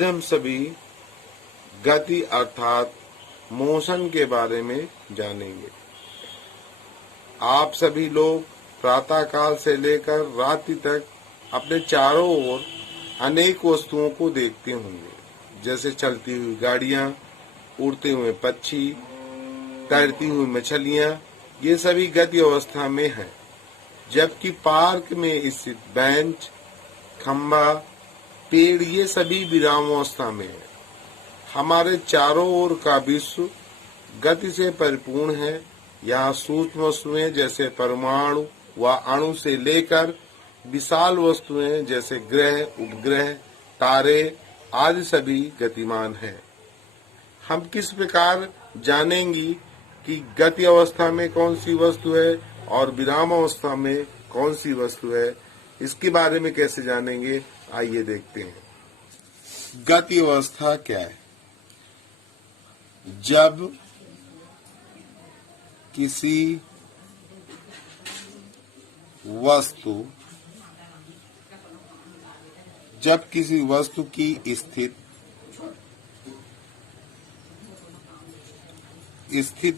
आज हम सभी गति अर्थात मोशन के बारे में जानेंगे। आप सभी लोग प्रातःकाल से लेकर रात्रि तक अपने चारों ओर अनेक वस्तुओं को देखते होंगे, जैसे चलती हुई गाड़ियां, उड़ते हुए पक्षी, तैरती हुई मछलियां। ये सभी गति अवस्था में हैं, जबकि पार्क में स्थित बेंच, खंबा, पेड़ ये सभी विरामावस्था में है। हमारे चारों ओर का विश्व गति से परिपूर्ण है। यहाँ सूक्ष्म वस्तुएं जैसे परमाणु व अणु से लेकर विशाल वस्तुएं जैसे ग्रह, उपग्रह, तारे आदि सभी गतिमान हैं। हम किस प्रकार जानेंगी कि गति अवस्था में कौन सी वस्तु है और विराम अवस्था में कौन सी वस्तु है, इसके बारे में कैसे जानेंगे, आइए देखते हैं। गति अवस्था क्या है? जब किसी वस्तु की स्थिति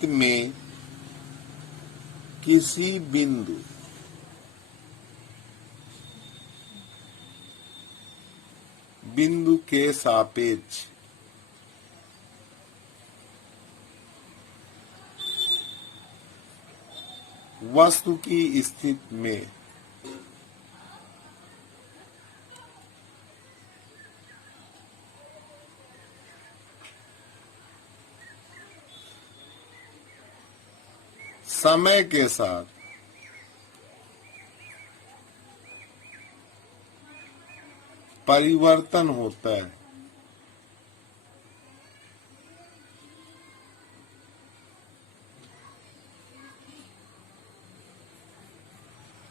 में किसी बिंदु के सापेक्ष वस्तु की स्थिति में समय के साथ परिवर्तन होता है,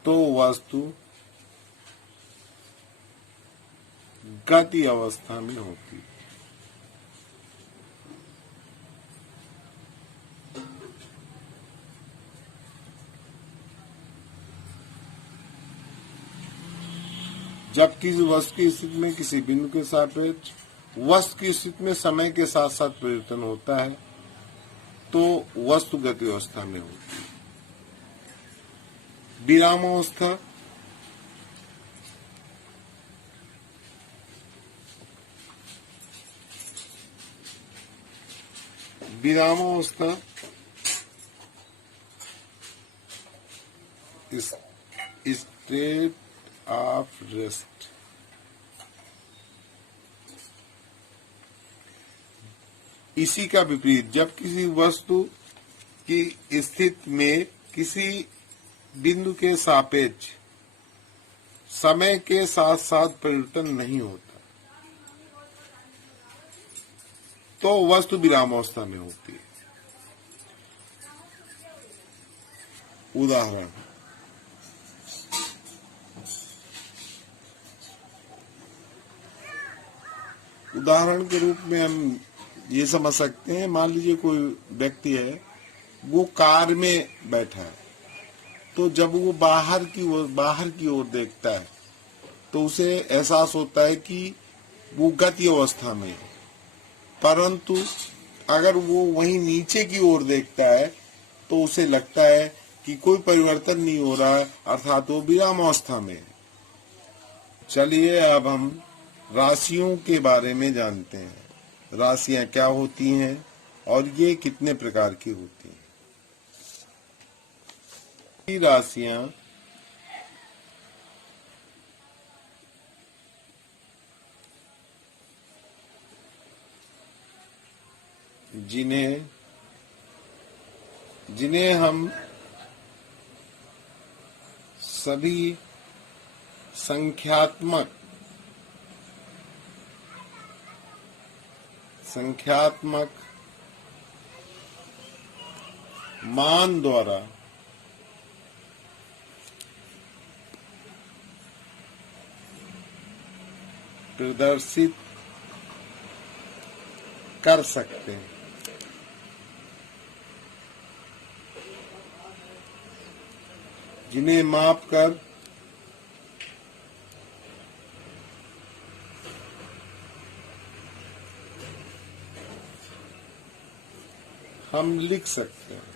तो वस्तु गति अवस्था में होती है। जब किसी वस्तु की स्थिति में किसी बिंदु के सापेक्ष वस्तु की स्थिति में समय के साथ साथ परिवर्तन होता है, तो वस्तु गति अवस्था में होती है। विरामावस्था स्टेट ऑफ रेस्ट। इसी का विपरीत, जब किसी वस्तु की स्थिति में किसी बिंदु के सापेक्ष समय के साथ साथ परिवर्तन नहीं होता, तो वस्तु विरामावस्था में होती है। उदाहरण के रूप में हम ये समझ सकते हैं, मान लीजिए कोई व्यक्ति है, वो कार में बैठा है, तो जब वो बाहर की ओर देखता है तो उसे एहसास होता है कि वो गति अवस्था में है। परंतु अगर वो वहीं नीचे की ओर देखता है तो उसे लगता है कि कोई परिवर्तन नहीं हो रहा है, अर्थात वो विरामावस्था में है। चलिए अब हम राशियों के बारे में जानते हैं। राशियां क्या होती हैं और ये कितने प्रकार की होती हैं। राशियां जिन्हें हम सभी संख्यात्मक मान द्वारा प्रदर्शित कर सकते हैं। जिन्हें मापकर हम लिख सकते हैं।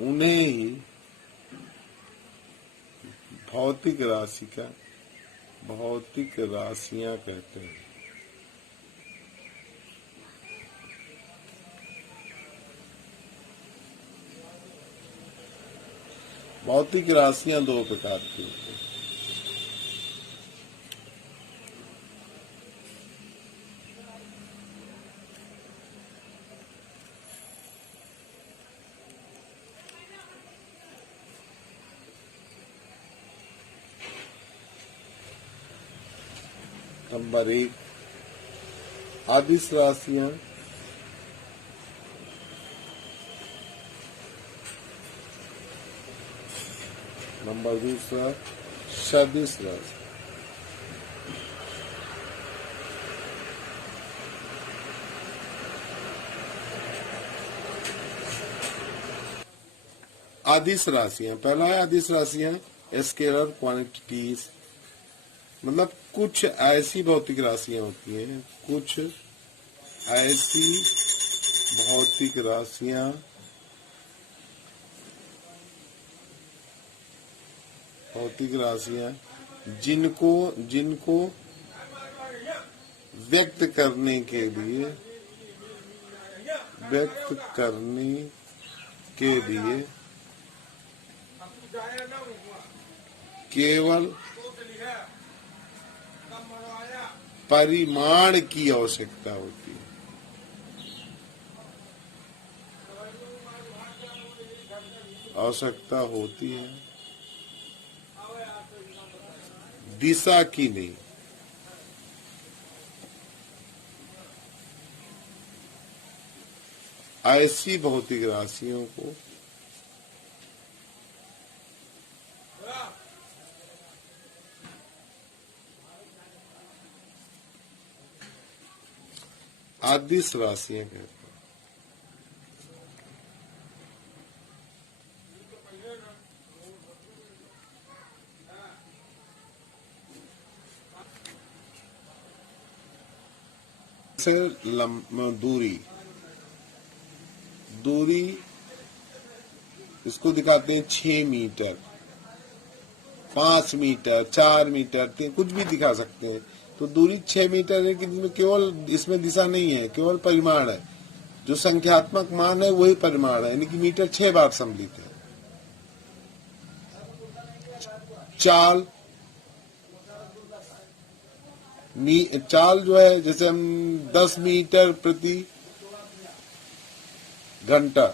उन्हें ही भौतिक राशि का भौतिक राशियां कहते हैं। भौतिक राशियां दो प्रकार की होती हैं। नंबर 1 आदिश राशियां, नंबर 2 सदिश राशि। आदिश राशियां, पहला है आदिश राशियां स्केलर क्वांटिटीज, मतलब कुछ ऐसी भौतिक राशियां होती हैं, कुछ ऐसी भौतिक राशियां जिनको जिनको व्यक्त करने के लिए केवल परिमाण की आवश्यकता होती है। दिशा की नहीं। ऐसी भौतिक राशियों को आदिश राशियां कहते हैं। दूरी इसको दिखाते हैं 6 मीटर, 5 मीटर, 4 मीटर, कुछ भी दिखा सकते हैं। तो दूरी 6 मीटर है कि जिसमें केवल इसमें दिशा नहीं है, केवल परिमाण है। जो संख्यात्मक मान है वही परिमाण है, यानी कि मीटर 6 बार सम्मिलित है। चाल जो है, जैसे हम 10 मीटर प्रति घंटा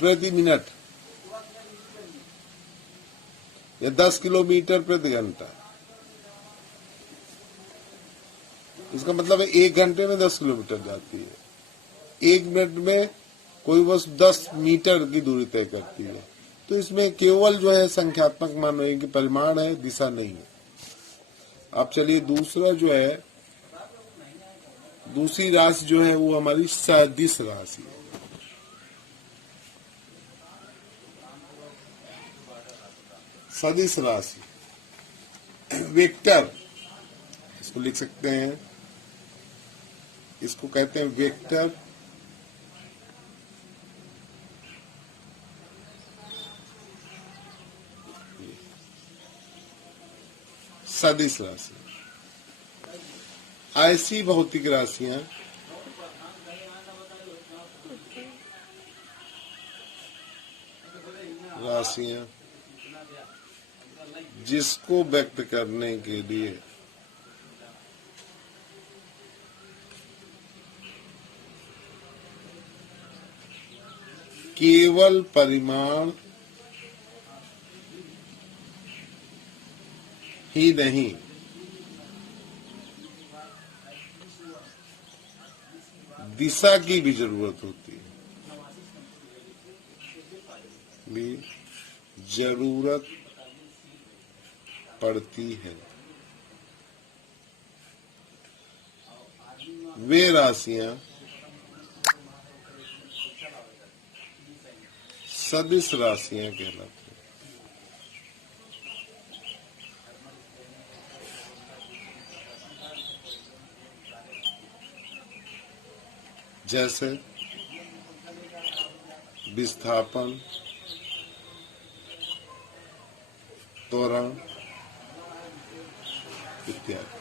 प्रति मिनट या 10 किलोमीटर प्रति घंटा, इसका मतलब है 1 घंटे में 10 किलोमीटर जाती है। 1 मिनट में कोई वस्तु 10 मीटर की दूरी तय करती है। तो इसमें केवल जो है संख्यात्मक मान है कि परिमाण है, दिशा नहीं है। अब चलिए दूसरी राशि जो है वो हमारी सदिश राशि है। सदिश राशि वेक्टर, इसको लिख सकते हैं, इसको कहते हैं वेक्टर सदिश राशि। ऐसी भौतिक राशियां जिसको व्यक्त करने के लिए केवल परिमाण ही नहीं, दिशा की भी जरूरत होती है, जरूरत पड़ती है। वे राशियां सदिश राशियां कहलाती हैं। जैसे विस्थापन, त्वरण इत्यादि।